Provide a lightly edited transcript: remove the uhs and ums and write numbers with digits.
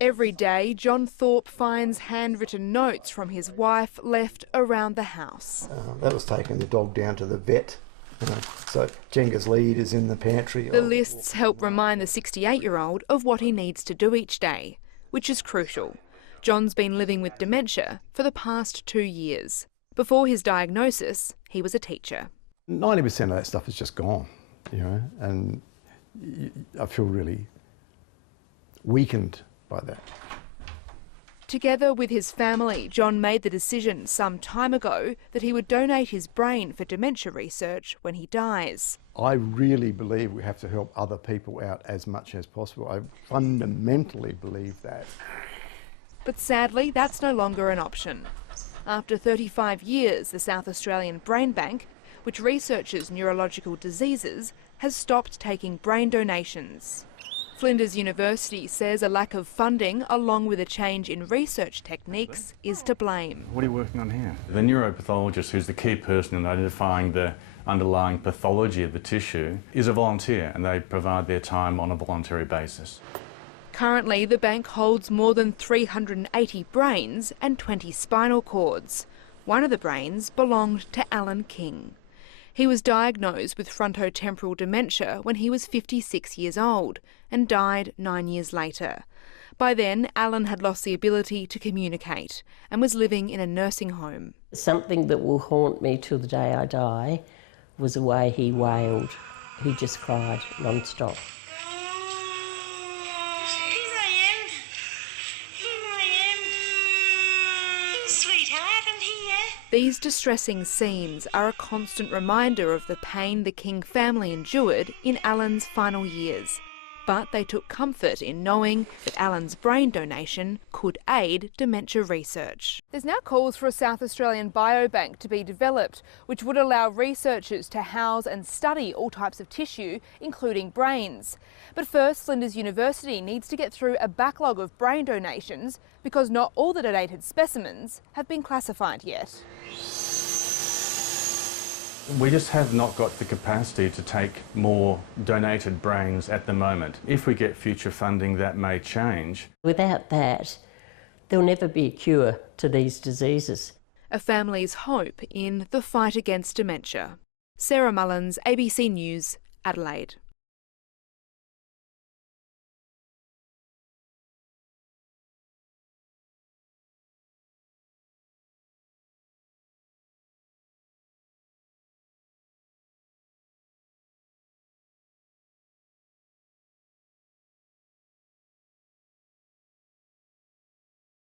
Every day, John Thorpe finds handwritten notes from his wife left around the house. That was taking the dog down to the vet. So Jenga's lead is in the pantry. The lists help remind the 68-year-old of what he needs to do each day, which is crucial. John's been living with dementia for the past 2 years. Before his diagnosis, he was a teacher. 90% of that stuff is just gone, and I feel really weakened by that. Together with his family, John made the decision some time ago that he would donate his brain for dementia research when he dies. I really believe we have to help other people out as much as possible. I fundamentally believe that. But sadly, that's no longer an option. After 35 years, the South Australian Brain Bank, which researches neurological diseases, has stopped taking brain donations. Flinders University says a lack of funding, along with a change in research techniques, is to blame. What are you working on here? The neuropathologist, who's the key person in identifying the underlying pathology of the tissue, is a volunteer, and they provide their time on a voluntary basis. Currently, the bank holds more than 380 brains and 20 spinal cords. One of the brains belonged to Alan King. He was diagnosed with frontotemporal dementia when he was 56 years old and died 9 years later. By then, Alan had lost the ability to communicate and was living in a nursing home. Something that will haunt me till the day I die was the way he wailed. He just cried non-stop. These distressing scenes are a constant reminder of the pain the King family endured in Alan's final years. But they took comfort in knowing that Alan's brain donation could aid dementia research. There's now calls for a South Australian biobank to be developed, which would allow researchers to house and study all types of tissue, including brains. But first, Flinders University needs to get through a backlog of brain donations because not all the donated specimens have been classified yet. We just have not got the capacity to take more donated brains at the moment. If we get future funding, that may change. Without that, there'll never be a cure to these diseases. A family's hope in the fight against dementia. Sarah Mullins, ABC News, Adelaide.